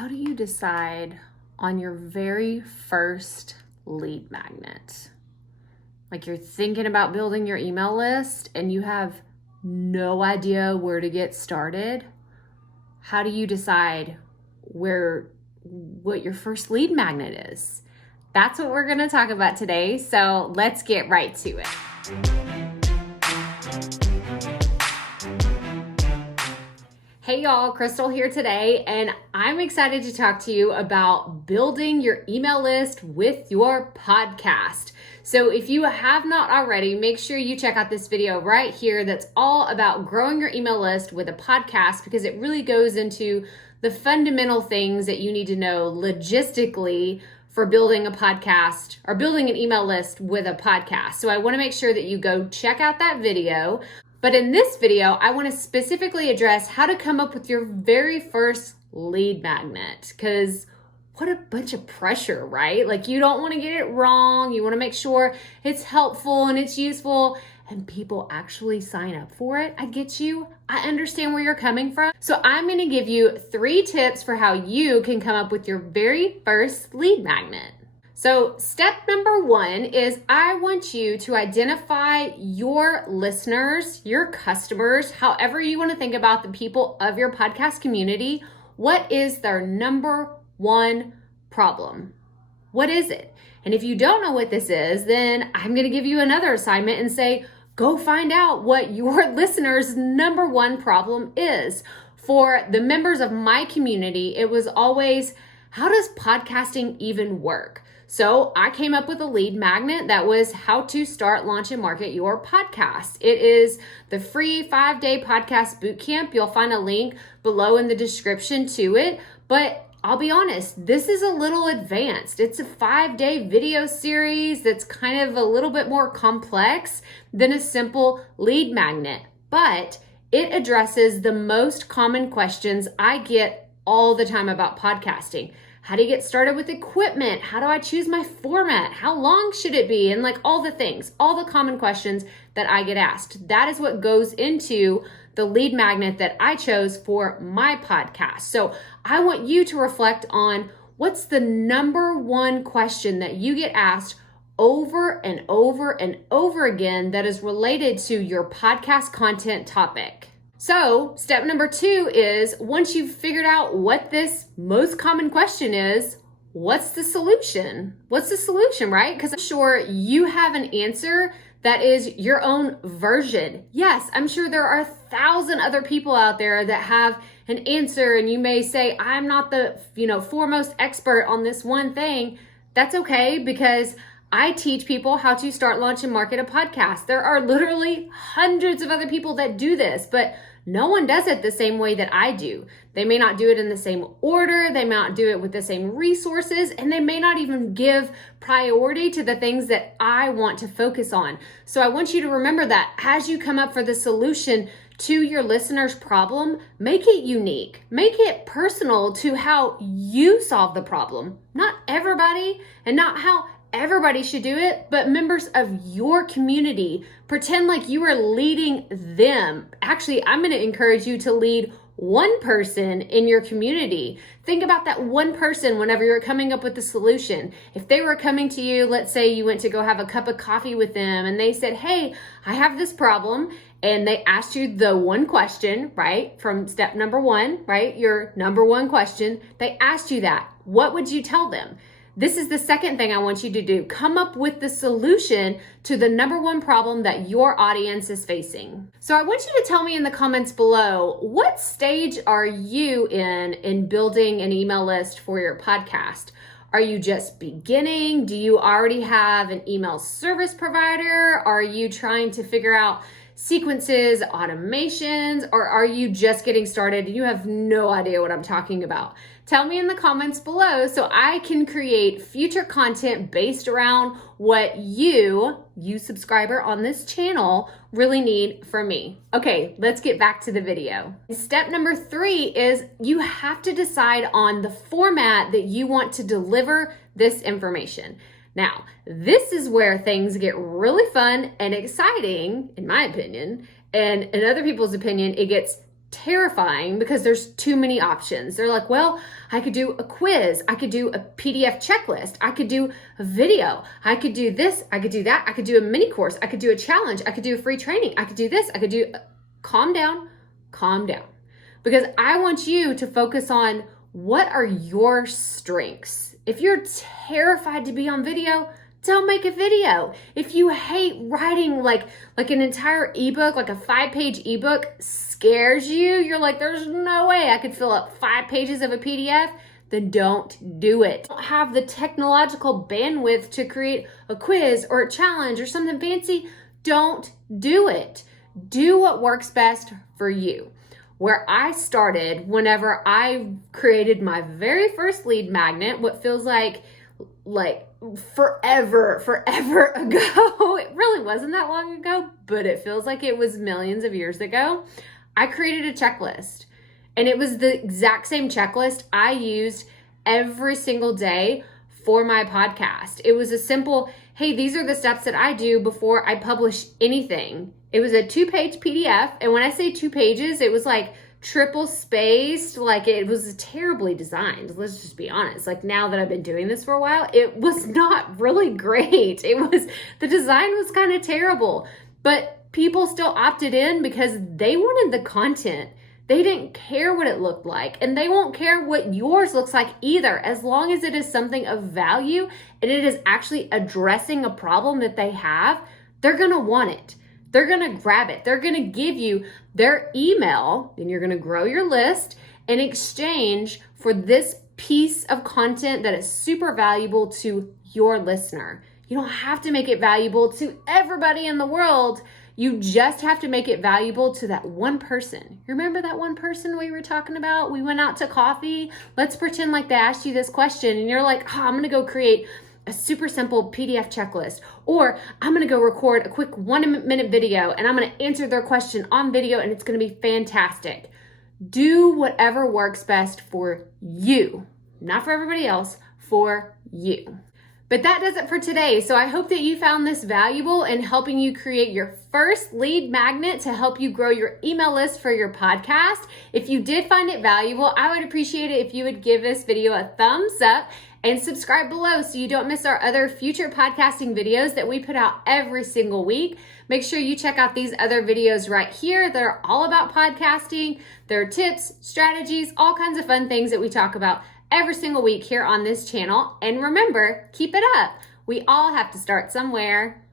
How do you decide on your very first lead magnet? Like you're thinking about building your email list and you have no idea where to get started. How do you decide what your first lead magnet is? That's what we're going to talk about today. So let's get right to it. Hey y'all, Krystal here today, and I'm excited to talk to you about building your email list with your podcast. So if you have not already, make sure you check out this video right here that's all about growing your email list with a podcast, because it really goes into the fundamental things that you need to know logistically for building a podcast or building an email list with a podcast. So I want to make sure that you go check out that video. But in this video, I want to specifically address how to come up with your very first lead magnet, because what a bunch of pressure, right? Like you don't want to get it wrong. You want to make sure it's helpful and it's useful and people actually sign up for it. I get you. I understand where you're coming from. So I'm going to give you 3 tips for how you can come up with your very first lead magnet. So step number 1 is I want you to identify your listeners, your customers, however you want to think about the people of your podcast community. What is their number 1 problem? What is it? And if you don't know what this is, then I'm going to give you another assignment and say, go find out what your listeners' number 1 problem is. For the members of my community, it was always, how does podcasting even work? So I came up with a lead magnet that was how to start, launch, and market your podcast. It is the free 5-day podcast bootcamp. You'll find a link below in the description to it. But I'll be honest, this is a little advanced. It's a 5-day video series that's kind of a little bit more complex than a simple lead magnet. But it addresses the most common questions I get all the time about podcasting. How do you get started with equipment? How do I choose my format? How long should it be? And like all the things, all the common questions that I get asked. That is what goes into the lead magnet that I chose for my podcast. So I want you to reflect on what's the number 1 question that you get asked over and over and over again that is related to your podcast content topic. So step number 2 is, once you've figured out what this most common question is, what's the solution? What's the solution, right? Because I'm sure you have an answer that is your own version. Yes, I'm sure there are 1,000 other people out there that have an answer, and you may say, I'm not the foremost expert on this one thing. That's okay, because I teach people how to start, launch, and market a podcast. There are literally hundreds of other people that do this, but no one does it the same way that I do. They may not do it in the same order. They may not do it with the same resources, and they may not even give priority to the things that I want to focus on. So I want you to remember that as you come up for the solution to your listener's problem, make it unique. Make it personal to how you solve the problem. Not everybody, and not how everybody should do it, but members of your community. Pretend like you are leading them. Actually, I'm going to encourage you to lead one person in your community. Think about that one person whenever you're coming up with the solution. If they were coming to you, let's say you went to go have a cup of coffee with them and they said, hey, I have this problem. And they asked you the one question, right? From step number 1, right? Your number 1 question. They asked you that. What would you tell them? This is the second thing I want you to do. Come up with the solution to the number 1 problem that your audience is facing. So I want you to tell me in the comments below, what stage are you in building an email list for your podcast? Are you just beginning? Do you already have an email service provider? Are you trying to figure out sequences, automations, or are you just getting started and you have no idea what I'm talking about? Tell me in the comments below so I can create future content based around what you subscriber on this channel, really need from me. Okay, let's get back to the video. Step number 3 is you have to decide on the format that you want to deliver this information. Now, this is where things get really fun and exciting, in my opinion, and in other people's opinion, it gets terrifying because there's too many options. They're like, well, I could do a quiz. I could do a PDF checklist. I could do a video. I could do this. I could do that. I could do a mini course. I could do a challenge. I could do a free training. I could do this. I could do, calm down, calm down. Because I want you to focus on what are your strengths. If you're terrified to be on video, don't make a video. If you hate writing like an entire ebook, like a 5-page ebook scares you, you're like, there's no way I could fill up 5 pages of a PDF, then don't do it. Don't have the technological bandwidth to create a quiz or a challenge or something fancy, don't do it. Do what works best for you. Where I started, whenever I created my very first lead magnet, what feels like forever ago. It really wasn't that long ago, but it feels like it was millions of years ago. I created a checklist, and it was the exact same checklist I used every single day for my podcast. It was a simple, hey, these are the steps that I do before I publish anything. It was a 2-page PDF, and when I say 2 pages, it was like triple spaced, like it was terribly designed. Let's just be honest. Like now that I've been doing this for a while, it was not really great. The design was kind of terrible, but people still opted in because they wanted the content. They didn't care what it looked like, and they won't care what yours looks like either, as long as it is something of value and it is actually addressing a problem that they have. They're going to want it. They're going to grab it. They're going to give you their email, and you're going to grow your list in exchange for this piece of content that is super valuable to your listener. You don't have to make it valuable to everybody in the world. You just have to make it valuable to that one person. Remember that one person we were talking about? We went out to coffee. Let's pretend like they asked you this question, and you're like, oh, I'm going to go create a super simple PDF checklist, or I'm going to go record a quick 1-minute video and I'm going to answer their question on video, and it's going to be fantastic. Do whatever works best for you, not for everybody else, for you. But that does it for today. So I hope that you found this valuable in helping you create your first lead magnet to help you grow your email list for your podcast. If you did find it valuable, I would appreciate it if you would give this video a thumbs up and subscribe below so you don't miss our other future podcasting videos that we put out every single week. Make sure you check out these other videos right here. They're all about podcasting. They're tips, strategies, all kinds of fun things that we talk about every single week here on this channel. And remember, keep it up. We all have to start somewhere.